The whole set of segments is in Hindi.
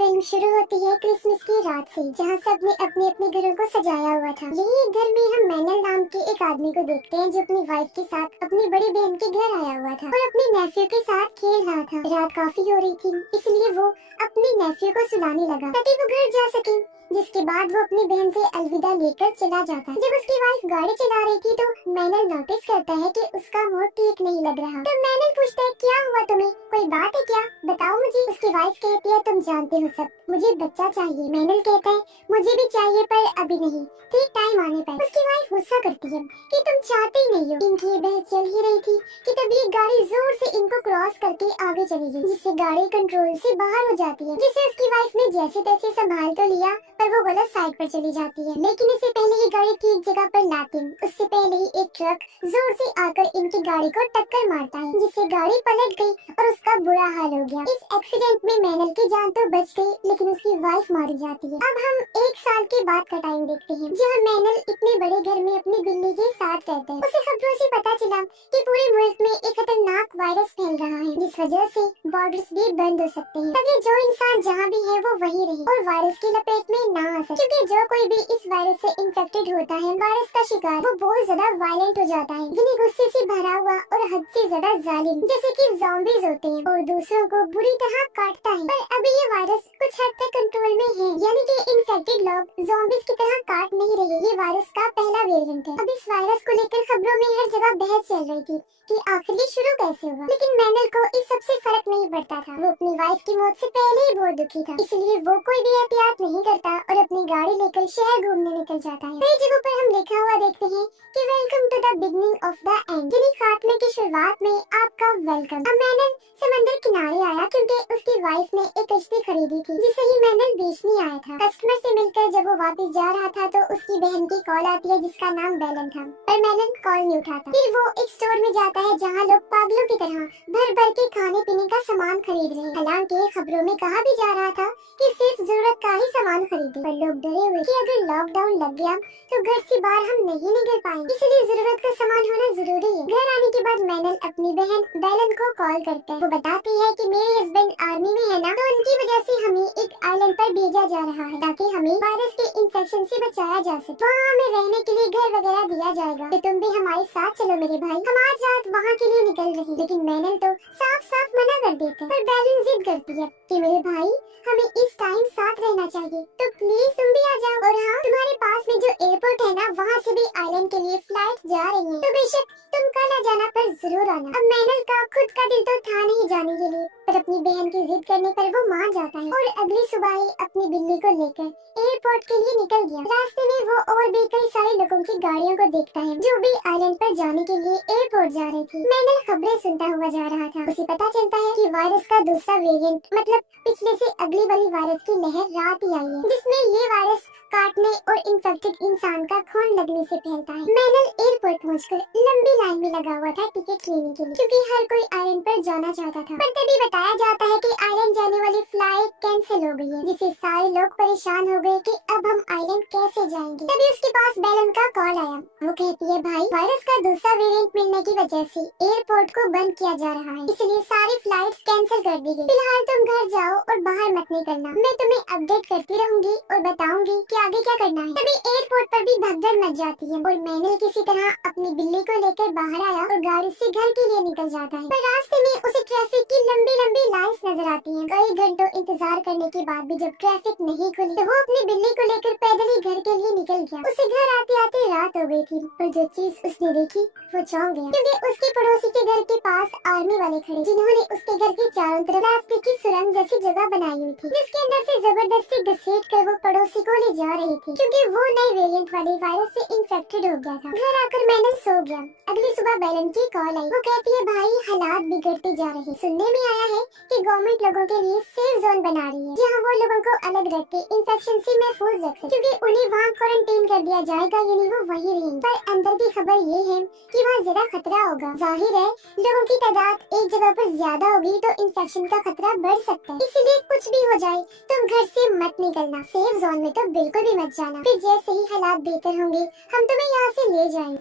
फिल्म शुरू होती है क्रिसमस की रात से, जहाँ सबने अपने अपने घरों को सजाया हुआ था। यही एक घर में हम मैनल नाम के एक आदमी को देखते हैं, जो अपनी वाइफ के साथ अपनी बड़ी बहन के घर आया हुआ था और अपने नेफ्यू के साथ खेल रहा था। रात काफी हो रही थी, इसलिए वो अपने नेफ्यू को सुलाने लगा ताकि वो घर जा सके। जिसके बाद वो अपनी बहन से अलविदा लेकर चला जाता है। जब उसकी वाइफ गाड़ी चला रही थी तो मैनल नोटिस करता है कि उसका मूड ठीक नहीं लग रहा। तो मैनल पूछता है, क्या हुआ तुम्हें, कोई बात है क्या, बताओ मुझे। उसकी वाइफ कहती है, तुम जानते हो सब, मुझे बच्चा चाहिए। मैनल कहता है, मुझे भी चाहिए पर अभी नहीं, ठीक टाइम आने पर। उसकी वाइफ गुस्सा करती है कि तुम चाहते ही नहीं हो। इनकी बहस चल ही रही थी कि तभी एक गाड़ी जोर से इनको क्रॉस करके आगे चली गई, जिससे गाड़ी कंट्रोल से बाहर हो जाती है, जिसे उसकी वाइफ ने जैसे तैसे संभाल तो लिया पर वो गलत साइड पर चली जाती है। लेकिन इससे पहले ही गाड़ी ठीक जगह पर लाती, उससे पहले ही एक ट्रक जोर से आकर इनकी गाड़ी को टक्कर मारता है, जिससे गाड़ी पलट गई और उसका बुरा हाल हो गया। इस एक्सीडेंट में मैनल की जान तो बच गई, लेकिन उसकी वाइफ मारी जाती है। अब हम 1 साल के बाद का टाइम देखते हैं, जहाँ मैनल इतने बड़े घर में अपनी बिल्ली के साथ रहते हैं। उसे खबरों से पता चला कि पूरे मुल्क में एक खतरनाक वायरस फैल रहा है, जिस वजह से बॉर्डर्स भी बंद हो सकते हैं, ताकि जो इंसान जहाँ भी है वो वहीं रहे और वायरस की लपेट में ना आ सके। क्योंकि जो कोई भी इस वायरस से इन्फेक्टेड होता है, वायरस का शिकार, वो बहुत ज्यादा वायलेंट हो जाता है, यानी गुस्से से भरा हुआ और हद से ज्यादा जालिम, जैसे कि ज़ॉम्बीज होते हैं, और दूसरों को बुरी तरह काटता है। पर अभी ये वायरस कुछ हद तक कंट्रोल में है, यानी कि इन्फेक्टेड लोग ज़ॉम्बीज की तरह काट नहीं रहे। ये वायरस का पहला वेरिएंट है। अब इस वायरस को लेकर खबरों में हर जगह बहस चल रही थी कि आखिर ये शुरू कैसे हुआ। लेकिन मैनल को इस सबसे फर्क नहीं पड़ता था। वो अपनी वाइफ की मौत से पहले ही बहुत दुखी था, इसलिए वो कोई भी एहतियात नहीं करता और अपनी गाड़ी लेकर शहर घूमने निकल जाता है। कई जगहों पर हम लिखा हुआ देखते हैं कि welcome to the beginning of the end, यानी खात्मे की शुरुआत में आपका वेलकम। अब मैनल समंदर किनारे आया क्योंकि उसकी वाइफ ने एक कश्ती खरीदी थी, जिसे ही मैनल बेचने आया था। कस्टमर से मिलकर जब वो वापस जा रहा था तो उसकी बहन की कॉल आती है, जिसका नाम बेलन था, पर मैनल कॉल नहीं उठाता। फिर वो एक स्टोर में जाता है, जहाँ लोग पागलों की तरह भर भर के खाने पीने का सामान खरीद रहे हैं। हालांकि खबरों में कहा भी जा रहा था कि सिर्फ जरूरत का ही सामान खरीदे, पर लोग डरे हुए कि अगर लॉकडाउन लग गया तो घर से बाहर हम नहीं निकल पाएंगे, इसलिए जरूरत का सामान होना जरूरी है। घर आने के बाद मैनल अपनी बहन बेलन को कॉल करता है। वो बताती है कि मेरे हस्बैंड आर्मी में है ना, तो उनकी वजह से हमें एक आइलैंड पर भेजा जा रहा है ताकि हमें वायरस के इन्फेक्शन से बचाया जा सके। वहाँ हमें रहने के लिए घर वगैरह दिया जाएगा, तो तुम भी हमारे साथ चलो मेरे भाई। हम आज रात वहाँ के लिए निकल रहे हैं। लेकिन मैनल तो साफ साफ मना कर देता है, पर बेलन जिद करती है कि मेरे भाई हमें इस टाइम साथ रहना चाहिए, तो प्लीज तुम भी आ जाओ। और हाँ, तुम्हारे पास में जो एयरपोर्ट है ना, वहाँ से भी आइलैंड के लिए फ्लाइट जा रही है, तो बेशक तुम कल आ जाना पर जरूर आना। अब मैनल का खुद का दिल तो था नहीं जाने के लिए, पर अपनी बहन की जिद करने पर वो मान जाता है और अगली सुबह ही अपनी बिल्ली को लेकर एयरपोर्ट के लिए निकल गया। रास्ते में वो और भी कई सारे लोगों की गाड़ियों को देखता है, जो भी आइलैंड पर जाने के लिए एयरपोर्ट जा रही थी। मैनल खबरें सुनता हुआ जा रहा था। उसे पता चलता है कि वायरस का दूसरा वेरिएंट, मतलब पिछले से अगली वाली वायरस की लहर रात ही आई है, जिसमें ये वायरस काटने और इन्फेक्टेड इंसान का खून लगने से फैलता है। मैनल एयरपोर्ट पहुंचकर लंबी लाइन में लगा हुआ था टिकट लेने के लिए, क्योंकि हर कोई आइलैंड पर जाना चाहता था। पर तभी बताया जाता है कि आइलैंड जाने वाली फ्लाइट कैंसिल हो गई है, जिससे सारे लोग परेशान हो गए कि अब हम आइलैंड कैसे जाएंगे। तभी उसके पास बेलन का कॉल आया। वो कहती है, भाई वायरस का दूसरा वेरिएंट मिलने की वजह से एयरपोर्ट को बंद किया जा रहा है, इसलिए सारी फ्लाइट्स कैंसिल कर दी गई। फिलहाल तुम घर जाओ और बाहर मत निकलना, मैं तुम्हें अपडेट करती रहूंगी और बताऊंगी कि आगे क्या करना है। तभी एयरपोर्ट पर भी भगदड़ मच जाती है और मैनल किसी तरह अपनी बिल्ली को लेकर बाहर आया और गाड़ी से घर के लिए निकल जाता है। पर रास्ते में उसे ट्रैफिक की लंबी लंबी लाइन्स नजर आती हैं। कई घंटों इंतजार करने के बाद भी जब ट्रैफिक नहीं खुली तो वो अपनी बिल्ली को लेकर पैदल ही घर के लिए निकल गया। उसे घर आते आते रात हो गई थी और जो चीज उसने देखी वो चौंक गया, क्योंकि उसके पड़ोसी के घर के पास आर्मी वाले खड़े, जिन्होंने उसके घर के चारों तरफ प्लास्टिक की सुरंग जैसी जगह बनाई हुई थी, जिसके अंदर से जबरदस्ती घसीट कर वो पड़ोसी को ले जा रही थी, क्योंकि वो नए वेरिएंट वाले वायरस से इन्फेक्टेड हो गया था। घर आकर मैनल सो गया। अगली सुबह बेलन की कॉल आई। वो कहती है, भाई हालात बिगड़ते जा रहे हैं, सुनने में आया है कि गवर्नमेंट लोगों के लिए सेफ जोन बना रही है, जहाँ वो लोगों को अलग रख के इन्फेक्शन से महफूज रख सके, क्योंकि उन्हें वहाँ क्वारंटीन कर दिया जाएगा, यानी वो वही रहेंगे। पर अंदर की खबर ये है कि वहाँ ज्यादा खतरा होगा। जाहिर है लोगों की तादाद एक जगह पर ज्यादा होगी तो इन्फेक्शन का खतरा बढ़ सकता है, इसीलिए कुछ भी हो जाए तुम घर से मत निकलना, सेफ जोन में तो बिल्कुल भी मत जाना। फिर जैसे ही हालात बेहतर होंगे हम तुम्हें यहाँ से ले जाएंगे।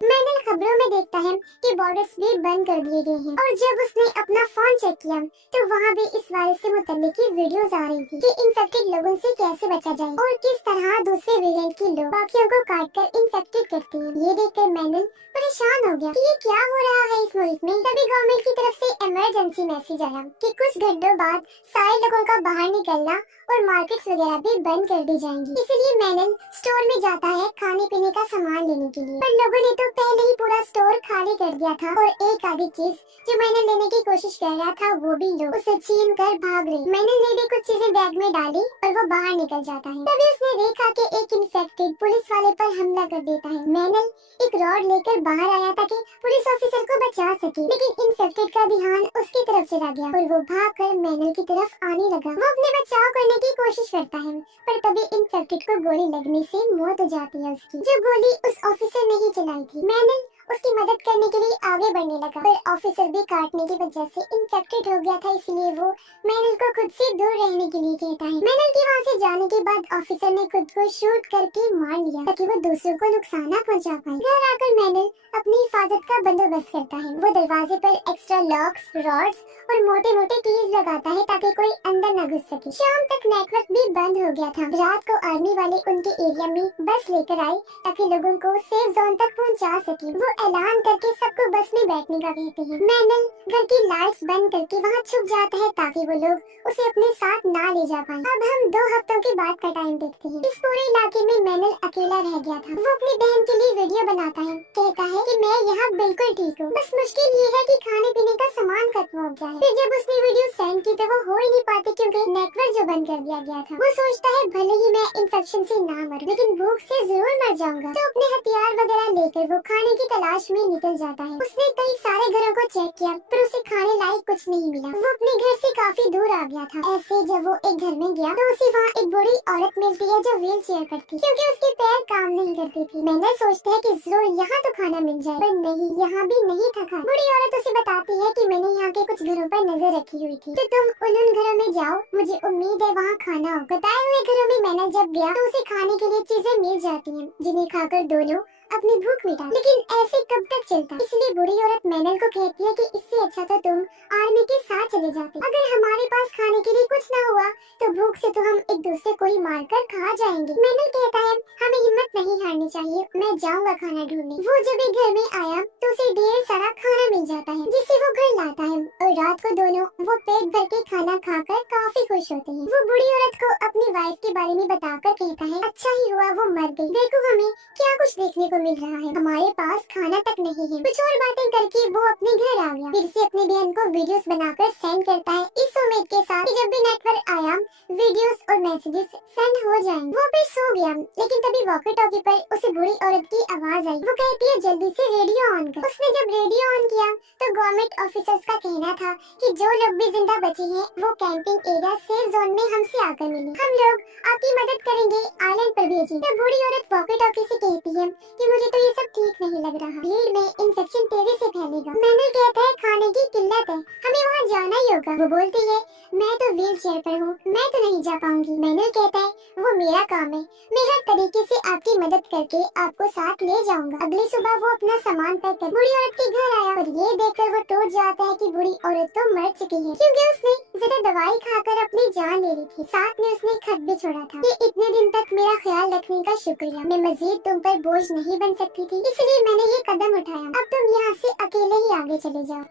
मैनल खबरों में देखता है कि बॉर्डर्स भी बंद कर दिए गए हैं और जब उसने अपना फोन चेक किया तो वहाँ भी इस वायरस से मुतल्लिक की वीडियोस आ रही थी कि इन्फेक्टेड लोगों से कैसे बचा जाए और किस तरह दूसरे वेरिएंट के लोग बाकियों को काटकर इन्फेक्टेड करते हैं। ये देखकर मैनल परेशान हो गया कि ये क्या हो रहा है इस मुल्क में। तभी गवर्नमेंट की तरफ से इमरजेंसी मैसेज आया कि कुछ घंटों बाद सारे लोगों का बाहर निकलना और मार्केट्स वगैरह भी बंद कर दी जाएंगी। इसलिए मैनल स्टोर में जाता है खाने पीने का सामान लेने के लिए, पर लोगों ने तो पहले ही पूरा स्टोर खाली कर दिया था और एक आधी चीज जो मैनल लेने की कोशिश कर रहा था वो भी लोग उसे छीन कर भाग रहे। मैनल ने भी कुछ चीजें बैग में डाली और वो बाहर निकल जाता है। तभी उसने देखा कि एक इन्फेक्टेड पुलिस वाले पर हमला कर देता है। मैनल एक रॉड लेकर बाहर आया ताकि पुलिस ऑफिसर को बचा सके, लेकिन इन्फेक्टेड का ध्यान उसकी तरफ चला गया और वो भागकर मैनल की तरफ आने लगा। वो अपने बचाव करने की कोशिश करता है पर तभी इन्फेक्टेड को गोली लगने से मौत हो जाती है उसकी, जो गोली उस ऑफिसर ने ही चलाई थी। मैनल उसकी मदद करने के लिए आगे बढ़ने लगा पर ऑफिसर भी काटने की वजह से इन्फेक्टेड हो गया था, इसलिए वो मैनल को खुद से दूर रहने के लिए कहता है। मैनल के वहाँ से जाने के बाद ऑफिसर ने खुद को शूट करके मार लिया ताकि वो दूसरों को नुकसान न पहुँचा पाए। घर आकर मैनल अपनी हिफाजत का बंदोबस्त करता है। वो दरवाजे पर एक्स्ट्रा लॉक्स, रॉड्स और मोटे मोटे कीज लगाता है ताकि कोई अंदर न घुस सके। शाम तक नेटवर्क भी बंद हो गया था। रात को आर्मी वाले उनके एरिया में बस लेकर आए ताकि लोगों को सेफ जोन तक पहुंचा सके। वो ऐलान करके सबको बस में बैठने का कहते हैं। मैनल घर की लाइट्स बंद करके वहाँ छुप जाता है ताकि वो लोग उसे अपने साथ ना ले जा पाए। अब हम 2 हफ्तों के बाद का टाइम देखते हैं। इस पूरे इलाके में मैनल अकेला रह गया था। वो अपनी बहन के लिए वीडियो बनाता है, कहता है कि मैं यहाँ बिल्कुल ठीक हूँ, बस मुश्किल ये है कि खाने पीने का सामान खत्म हो गया है। फिर जब उसने वीडियो सेंड की तो वो हो ही नहीं पाते क्योंकि नेटवर्क जो बंद कर दिया गया था। वो सोचता है भले ही मैं इन्फेक्शन से ना मरूं लेकिन भूख से जरूर मर जाऊंगा, तो अपने हथियार वगैरह लेकर वो खाने की तलाश में निकल जाता है। उसने कई सारे घरों को चेक किया पर उसे खाने लायक कुछ नहीं मिला। वो अपने घर से काफी दूर आ गया था। ऐसे जब वो एक घर में गया तो उसे वहाँ एक बूढ़ी औरत मिलती है जो व्हील चेयर पर थी क्योंकि उसके पैर काम नहीं करते थे। मैंने सोचता है कि जरूर यहाँ तो खाना मिल जाए, पर नहीं, यहाँ भी नहीं था खाना। बूढ़ी औरत उसे बताती है कि मैंने यहाँ के कुछ घरों पर नजर रखी हुई थी, तो तुम उन घरों में जाओ, मुझे उम्मीद है वहाँ खाना हो। बताए हुए घरों में मैंने जब गया तो उसे खाने के लिए चीजें मिल जाती हैं जिन्हें खाकर दोनों अपनी भूख मिटा। लेकिन ऐसे कब तक चलता? इसलिए बुरी औरत मैनल को कहती है कि इससे अच्छा तो तुम आर्मी के साथ चले जाते। अगर हमारे पास खाने के लिए कुछ ना हुआ तो भूख से तो हम एक दूसरे को ही मारकर खा जाएंगे। मैनल कहता है हमें हिम्मत नहीं हारनी चाहिए, मैं जाऊंगा खाना ढूंढने। वो जब एक घर में आया तो उसे ढेर सारा खाना मिल जाता है जिसे वो घर लाता है और रात को दोनों वो पेट भर के खाना खाकर काफी खुश होते हैं। वो बुरी औरत को अपनी वाइफ के बारे में बताकर कहता है अच्छा ही हुआ वो मर गई, देखो हमें क्या कुछ देखने मिल रहा है, हमारे पास खाना तक नहीं है। कुछ और बातें करके वो अपने घर आ गया। फिर से अपनी बहन को वीडियोस बनाकर सेंड करता है इस उम्मीद के साथ कि जब भी नेटवर्क आया वीडियोस और मैसेजेस सेंड हो जाएंगे। वो फिर सो गया लेकिन तभी वॉकी टॉकी पर उसे बुरी औरत की आवाज आई। वो कहती है जल्दी से रेडियो ऑन कर। उसने जब रेडियो ऑन किया तो गवर्नमेंट ऑफिसर्स का कहना था कि जो लोग भी जिंदा बचे हैं वो कैंपिंग एरिया सेफ जोन में हमसे आकर मिले, हम लोग आपकी मदद करेंगे, आइलैंड पर भेजें। तो बुरी औरत वॉकी टॉकी से कहती है कि मुझे तो ये सब ठीक नहीं लग रहा, भीड़ में इन्फेक्शन तेजी से फैलेगा। मैंने कहता है खाने की किल्लत है, हमें वहाँ जाना ही होगा। वो बोलती है मैं तो व्हील चेयर पर हूँ, मैं तो नहीं जा पाऊंगी। मैंने कहता है वो मेरा काम है, मैं हर तरीके से आपकी मदद करके आपको साथ ले जाऊंगा। अगली सुबह वो अपना सामान पैक कर बुरी औरत के घर आया और ये देखकर वो टूट जाता है कि बुरी औरत तो मर चुकी है क्योंकि उसने ज्यादा दवाई खाकर अपनी जान ले ली थी। साथ में उसने खत भी छोड़ा था कि इतने दिन तक मेरा ख्याल रखने का शुक्रिया, मैं मजीद तुम पर बोझ नहीं बन सकती थी इसलिए मैंने ये कदम उठाया, अब तुम यहाँ से अकेले ही आगे चले जाओ।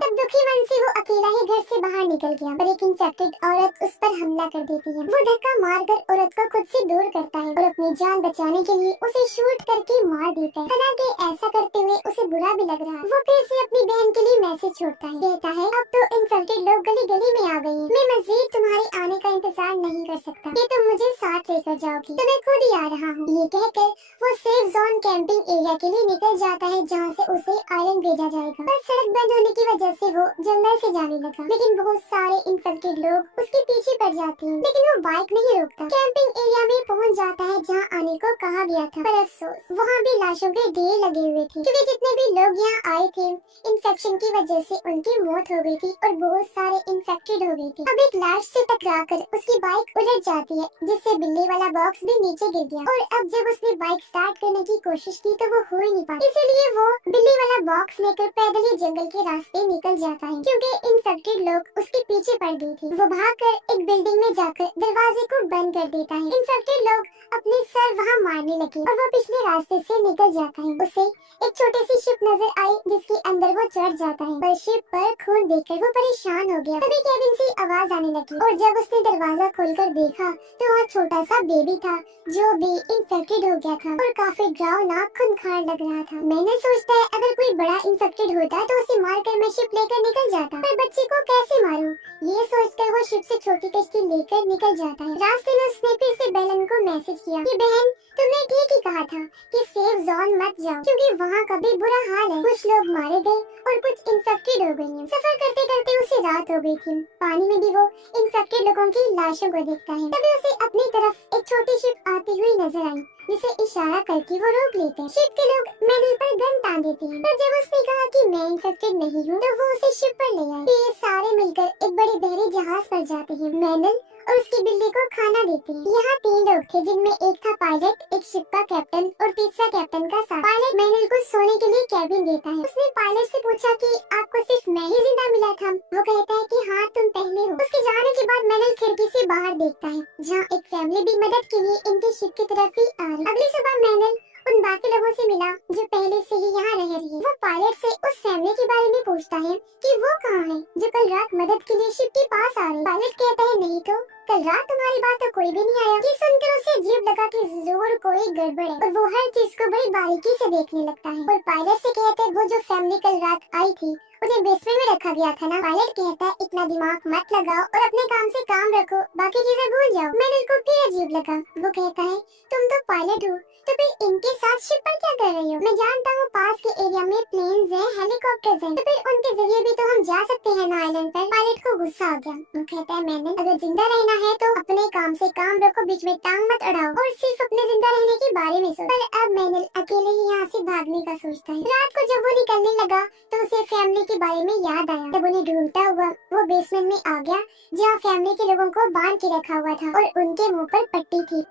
तब दुखी मन से वो अकेला ही घर से बाहर निकल गया पर एक इन्फेक्टेड औरत उस पर हमला कर देती है। वो धक्का मारकर औरत को खुद से दूर करता है और अपनी जान बचाने के लिए उसे शूट करके मार देता है। हालांकि ऐसा करते हुए उसे बुरा भी लग रहा है। वो फिर से अपनी बहन के लिए मैसेज छोड़ता है, कहता है अब तो इन्फेक्टेड लोग गली गली में आ गए हैं, मैं मजीद तुम्हारे आने का इंतजार नहीं कर सकता, ये तुम मुझे साथ लेकर जाओगी तो मैं खुद ही आ रहा हूँ। ये कहकर वो सेफ जोन कैंपिंग एरिया के लिए निकल जाता है जहाँ से उसे आइलैंड भेजा जाएगा, पर सड़क बंद होने की वजह वजह से वो जंगल से जाने लगा, लेकिन बहुत सारे इन्फेक्टेड लोग उसके पीछे पड़ जाते हैं, लेकिन वो बाइक नहीं रोकता। कैंपिंग एरिया में पहुंच जाता है जहां आने को कहा गया था, पर अफसोस वहां भी लाशों के ढेर लगे हुए थे, क्योंकि जितने भी लोग यहाँ आए थे इन्फेक्शन की वजह से उनकी मौत हो गई थी और बहुत सारे इन्फेक्टेड हो गए थे। अब एक लाश से टकराकर उसकी बाइक उलट जाती है, जिससे बिल्ली वाला बॉक्स भी नीचे गिर गया, और अब जब उसने बाइक स्टार्ट करने की कोशिश की तो वो हो ही नहीं पाई, इसीलिए वो बिल्ली वाला बॉक्स लेकर पैदल ही जंगल के रास्ते निकल जाता है, क्योंकि इन्फेक्टेड लोग उसके पीछे पड़ गए थे। वो भागकर एक बिल्डिंग में जाकर दरवाजे को बंद कर देता है। इन्फेक्टेड लोग अपने सर वहाँ मारने लगे और वो पिछले रास्ते से निकल जाता है। उसे एक छोटी सी शिप नजर आई जिसके अंदर वो चढ़ जाता है, पर शिप पर खून देखकर वो परेशान हो गया। तभी केबिन से आवाज आने लगी और जब उसने दरवाजा खोलकर देखा तो वहाँ छोटा सा बेबी था जो भी इन्फेक्टेड हो गया था और काफी डरावना खूंखार लग रहा था। मैंने सोचता है अगर कोई बड़ा इन्फेक्टेड होता तो उसे मारकर मैं शिप लेकर निकल जाता, पर बच्चे को कैसे मारूं? ये सोचकर वो शिप से छोटी कश्ती लेकर निकल जाता है। रास्ते में उसने फिर से बेलन को मैसेज किया कि बहन तुमने ठीक ही कहा था कि सेफ जोन मत जाओ, क्योंकि वहाँ का भी बुरा हाल है। कुछ लोग मारे गए और कुछ इन्फेक्टेड हो गई हैं। सफर करते करते उसे रात हो गई थी। पानी में भी वो इन्फेक्टेड लोगों की लाशों को देखता है। तभी उसे अपनी तरफ एक छोटी शिप आती हुई नजर आई, जिसे इशारा करके वो रोक लेते हैं। शिप के लोग मैनल पर गन तान देते हैं, पर जब उसने कहा कि मैं इन्फेक्टेड नहीं हूँ तो वो उसे शिप पर ले आए। ये सारे मिलकर एक बड़े बहरी जहाज पर जाते हैं। मैनल और उसकी बिल्ली को खाना देते हैं। यहाँ 3 लोग थे, जिनमें एक था पायलट, एक शिप का कैप्टन और तीसरा कैप्टन का साथ। पायलट मैनल को सोने के लिए कैबिन देता है। उसने पायलट से पूछा कि आपको सिर्फ मैं ही जिंदा मिला था? वो कहता है कि हाँ तुम पहले हो। उसके जाने के बाद मैनल खिड़की से बाहर देखता है जहाँ एक फैमिली भी मदद के लिए इनकी शिप की तरफ ही आ रही। अगली सुबह मैनल उन बाकी लोगों से मिला जो पहले से ही यहाँ रह रही है। वो पायलट से उस फैमिली के बारे में पूछता है कि वो कहाँ है जो कल रात मदद के लिए शिप के पास आ रही। पायलट कहता है नहीं तो कल रात तुम्हारी बात तो कोई भी नहीं आया। ये सुनकर उसे अजीब लगा कि जरूर कोई गड़बड़ है और वो हर चीज को बड़ी बारीकी से देखने लगता है। और पायलट से कहते हैं वो जो फैमिली कल रात आई थी उन्हें बेसमेंट में रखा गया था ना। पायलट कहता है इतना दिमाग मत लगाओ और अपने काम से काम रखो, बाकी चीजें भूल जाओ। मैनल को फिर अजीब लगा। वो कहता है तुम तो पायलट हो तो फिर इनके साथ शिप पर क्या कर रही हो? मैं जानता हूँ पास के एरिया में प्लेन्स हैं, हेलीकॉप्टर्स हैं, तो फिर उनके जरिए भी तो हम जा सकते हैं ना आइलैंड पर। पायलट को गुस्सा आ गया। वो कहता है मैनल अगर जिंदा रहना है तो अपने काम से काम रखो, बीच में टांग मत अड़ाओ और सिर्फ अपने जिंदा रहने के बारे में सोचो। पर अब मैनल अकेले ही यहाँ से भागने का सोचता है। रात को जब वो निकलने लगा तो उसे फैमिली के बारे में याद आया। जब उन्हें ढूंढता हुआ वो बेसमेंट में आ गया जहाँ फैमिली के लोगों को बांध के रखा हुआ था और उनके मुँह पर पट्टी थी।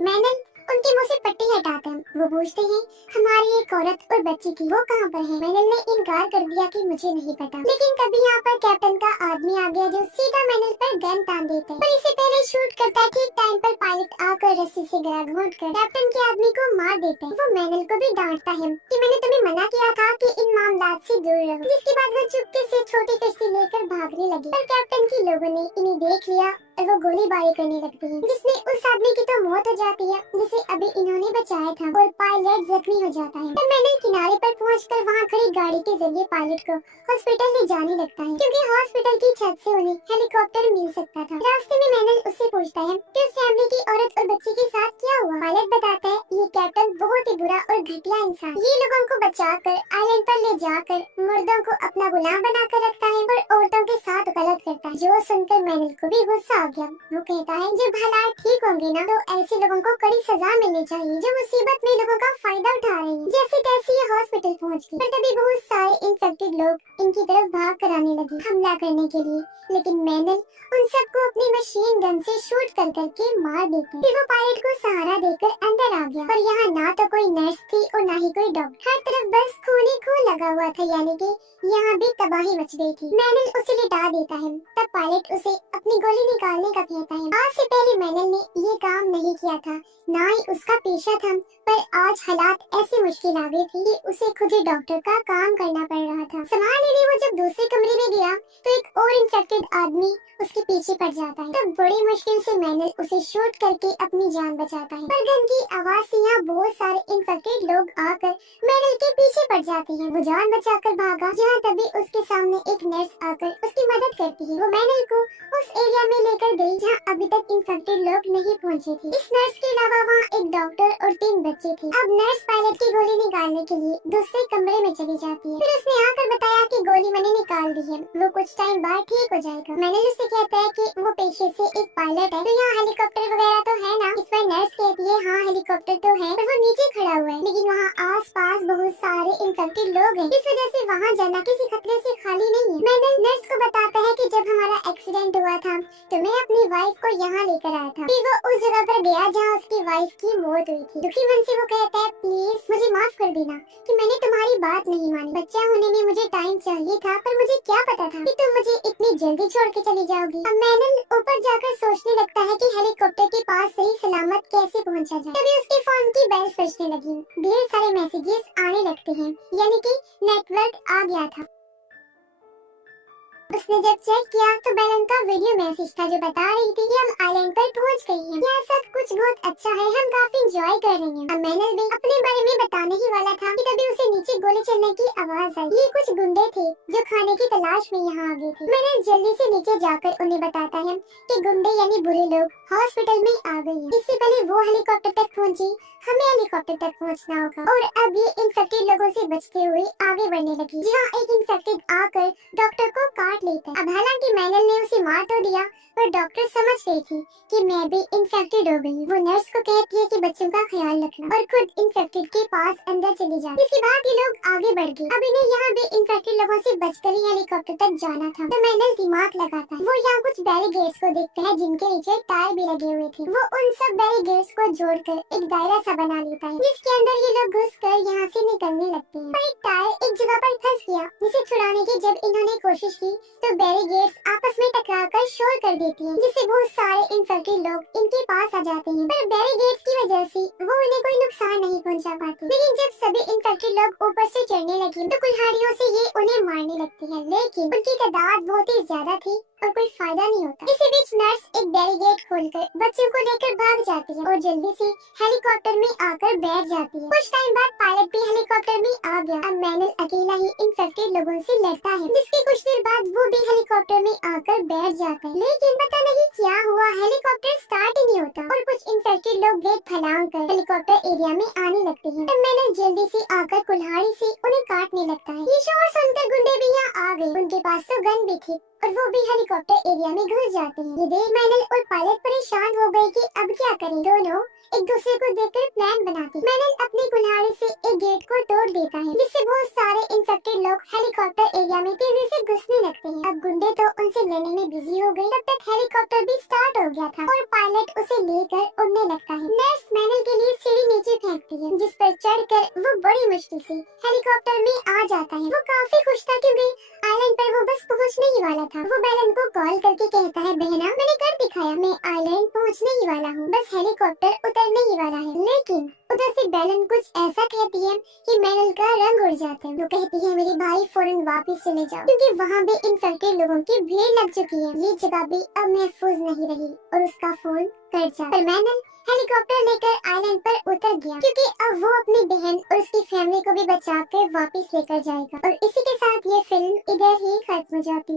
मैनल उनके मुंह से पट्टी हटाता है। वो पूछते हैं हमारी एक औरत और बच्ची थी, वो कहाँ पर है? मैनल ने इनकार कर दिया कि मुझे नहीं पता। लेकिन तभी यहाँ पर कैप्टन का आदमी आ गया जो सीधा मैनल पर गन तान देता है। पर इससे पहले शूट करता है। ठीक टाइम पर पायलट आकर रस्सी से गला घोंटकर कैप्टन के आदमी को मार देता है। वो मैनल को भी डांटता है कि मैंने तुम्हें मना किया था कि इन मामलात से दूर रहो। जिसके बाद वो चुपके से छोटी कश्ती लेकर भागने लगी, पर कैप्टन के लोगों ने इन्हें देख लिया और वो गोलीबारी करने लगते हैं, जिसमें उस आदमी की तो मौत हो जाती है जिसे अभी इन्होंने बचाया था और पायलट जख्मी हो जाता है। तब मैनल किनारे पर पहुंचकर वहां खड़ी गाड़ी के जरिए पायलट को हॉस्पिटल ले जाने लगता है, क्योंकि हॉस्पिटल की छत से उन्हें हेलीकॉप्टर मिल सकता था। रास्ते में मैनल उससे पूछता है कि उस फैमिली की औरत और बच्चे के साथ क्या हुआ। पायलट बताता है ये कैप्टन बहुत ही बुरा और घटिया इंसान, ये लोगों को बचाकर आइलैंड पर ले जाकर मुर्दों को अपना गुलाम बनाकर रखता है और औरतों के साथ गलत करता है। जो सुनकर मैनल को भी गुस्सा आ गया। वो कहता है जब हालात ठीक होंगे ना तो ऐसे लोगों को कड़ी सजा मिलनी चाहिए जो मुसीबत में लोगों का फायदा उठा रहे हैं। जैसे तैसे ये हॉस्पिटल पहुंच गई, पर तभी बहुत सारे इन्फेक्टेड लोग इनकी तरफ भाग कर आने लगे हमला करने के लिए, लेकिन मैनल उन सबको अपनी मशीन गन से शूट कर करके मार देते। फिर वो पायलट को सहारा देकर अंदर आ गया, पर यहाँ ना तो कोई नर्स थी और ना ही कोई डॉक्टर। हर तरफ बस खून ही खून लगा हुआ था, यानी कि यहाँ भी तबाही मच गई थी। मैनल उसे लिटा देता है। तब पायलट उसे अपनी गोली निकालने का कहता है। आज से पहले मैनल ने ये काम नहीं किया था, ना ही उसका पेशा था, पर आज हालात ऐसी मुश्किल आ गई थी कि उसे खुद ही डॉक्टर का काम करना पड़ रहा था। सामान लेने वो जब दूसरे कमरे में गया तो एक और इन्फेक्टेड आदमी उसके पीछे पड़ जाता है। तब बड़ी मुश्किल से मैनल उसे शूट करके अपनी जान बचाता है, पर गन की आवाज से यहाँ बहुत सारे इन्फेक्टेड लोग आकर मैनल के पीछे पड़ जाते हैं। वो जान बचाकर भागा, जहाँ तभी उसके सामने एक नर्स आकर उसकी मदद करती है। वो मैनल को उस एरिया में लेकर गई जहाँ अभी तक इन्फेक्टेड लोग नहीं पहुँचे थे। इस नर्स के अलावा वहाँ एक डॉक्टर और 3 बच्चे थे। अब नर्स पायलट की गोली निकालने के लिए दूसरे कमरे में चली जाती है। फिर उसने आकर बताया कि गोली मैंने निकाल दी है, वो कुछ टाइम बाद ठीक हो जाएगा। मैनल उससे कहता है कि वो पेशे से एक पायलट है, तो यहाँ हेलीकॉप्टर वगैरह तो है ना। इस पर नर्स कहती है हाँ हेलीकॉप्टर तो है, पर वो नीचे खड़ा हुआ है, लेकिन वहाँ आस पास बहुत सारे इन्फेक्टेड लोग हैं, इस वजह से वहाँ जाना किसी खतरे से खाली नहीं है। मैनल नर्स को बताता है कि जब हमारा एक्सीडेंट हुआ था तो मैं अपनी वाइफ को यहाँ लेकर आया था। फिर वो उस जगह पर गया जहाँ उसकी वाइफ की मौत हुई थी। दुखी मन से वो कहता है प्लीज मुझे माफ कर देना कि मैंने तुम्हारी बात नहीं मानी। बच्चा होने में मुझे टाइम चाहिए था, पर मुझे क्या पता था कि तुम मुझे इतनी जल्दी छोड़ के चली जाओगी। अब मैनल ऊपर जाकर सोचने लगता है कि हेलीकॉप्टर के पास सही सलामत कैसे पहुँचा जाए। तभी उसके फोन की बेल बजने लगी, ढेर सारे मैसेजेस आने लगते हैं, यानी कि नेटवर्क आ गया था। उसने जब चेक किया तो बेलन का वीडियो मैसेज था जो बता रही थी कि हम आइलैंड पर पहुंच गए हैं। यह सब कुछ बहुत अच्छा है, हम काफी एंजॉय कर रहे हैं। अब मैनल भी अपने बारे में बताने ही वाला था कि तभी उसे नीचे गोली चलने की आवाज आई। ये कुछ गुंडे थे जो खाने की तलाश में यहाँ आ गए थे। मैनल जल्दी से नीचे जाकर उन्हें बताता है कि गुंडे यानी बुरे लोग हॉस्पिटल में आ गए हैं। इससे पहले वो हेलीकॉप्टर तक पहुँची, हमें हेलीकॉप्टर तक पहुँचना होगा। और अब ये इन्फेक्टेड लोगों से बचते हुए आगे बढ़ने लगी, जहाँ एक इन्फेक्टेड आकर डॉक्टर को काट लेता है। अब हालांकि मैनल ने उसे मार तो दिया, पर डॉक्टर समझ गई थी कि मैं भी इन्फेक्टेड हो गई। वो नर्स को कहती है कि बच्चों का ख्याल रखना और खुद इन्फेक्टेड के पास अंदर चली जाती। इसके बाद ये लोग आगे बढ़ गए। अब इन्हें यहाँ भी इन्फेक्टेड लोगों से बचकर ही हेलीकॉप्टर तक जाना था। तो मैनल दिमाग लगाता है। वो यहाँ कुछ बैरिकेड्स को देखता है जिनके नीचे टायर भी लगे हुए थे। वो उन सब बैरिकेड्स को जोड़कर एक दायरा सा बना लेता है, जिसके अंदर ये लोग घुसकर यहाँ से निकलने लगते हैं। पर एक टायर एक जगह पर फंस गया, जिसे छुड़ाने की जब इन्होंने कोशिश की तो बैरिकेड्स आपस में टकराकर शोर कर देती हैं, जिससे बहुत सारे इन्फेक्टेड लोग इनके पास आ जाते हैं। पर बैरिकेड्स की वजह से वो उन्हें कोई नुकसान नहीं पहुंचा पाते। लेकिन जब सभी इन्फेक्टेड लोग ऊपर से चढ़ने लगे तो कुल्हाड़ियों से ये उन्हें मारने लगती है, लेकिन उनकी तादाद बहुत ही ज्यादा थी और कोई फायदा नहीं होता। इसी बीच नर्स एक बैरिकेड खोलकर बच्चों को लेकर भाग जाती है और जल्दी से हेलीकॉप्टर में आकर बैठ जाती है। कुछ टाइम बाद पायलट भी हेलीकॉप्टर में आ गया। अब मैनल अकेला ही इन्फेक्टेड लोगों से लड़ता है, जिसके कुछ देर बाद वो भी हेलीकॉप्टर में आकर बैठ जाता है। लेकिन पता नहीं क्या हुआ, हेलीकॉप्टर स्टार्ट ही नहीं होता और कुछ इन्फेक्टेड लोग गेट फैलाकर हेलीकॉप्टर एरिया में आने लगते हैं। तब मैनल जल्दी से आकर कुल्हाड़ी से उन्हें काटने लगता है। ये शोर सुनकर गुंडे भी यहाँ आ गए, उनके पास तो गन भी थी और वो भी हेलीकॉप्टर एरिया में घुस जाते हैं। ये देख मैनल और पायलट परेशान हो गए कि अब क्या करें। दोनों एक दूसरे को देखकर प्लान बनाते। मैनल अपनी कुल्हाड़ी से एक गेट को तोड़ देता है, जिससे बहुत सारे इन्फेक्टेड लोग हेलीकॉप्टर एरिया में तेजी से घुसने लगते हैं। अब गुंडे तो उनसे लड़ने में बिजी हो गए। तब तक हेलीकॉप्टर भी स्टार्ट हो गया था और पायलट उसे लेकर उड़ने लगता है। नर्स मैनल के लिए सीढ़ी नीचे फेंकती है, जिस पर चढ़कर वो बड़ी मुश्किल से हेलीकॉप्टर में आ जाता है। वो काफी खुश था क्योंकि आइलैंड पर वो बस पहुंचने ही वाला था। वो बेलन को कॉल करके कहता है बहना मैंने कर दिखाया, मैं आइलैंड पहुंचने ही वाला हूँ, बस हेलीकॉप्टर उतरने ही वाला है। लेकिन उधर से बेलन कुछ ऐसा कहती है कि मैनल का रंग उड़ जाता है। वो कहती है मेरे भाई फौरन वापस चले जाओ, क्योंकि वहाँ भी इन्फेक्टेड लोगों की भीड़ लग चुकी है। ये जगह भी अब महफूज नहीं रही और उसका फोन कट जाता। पर मैनल हेलीकॉप्टर लेकर आइलैंड पर उतर गया, क्योंकि अब वो अपनी बहन और उसकी फैमिली को भी बचाकर वापस लेकर जाएगा। और इसी के साथ ये फिल्म इधर ही खत्म हो जाती है।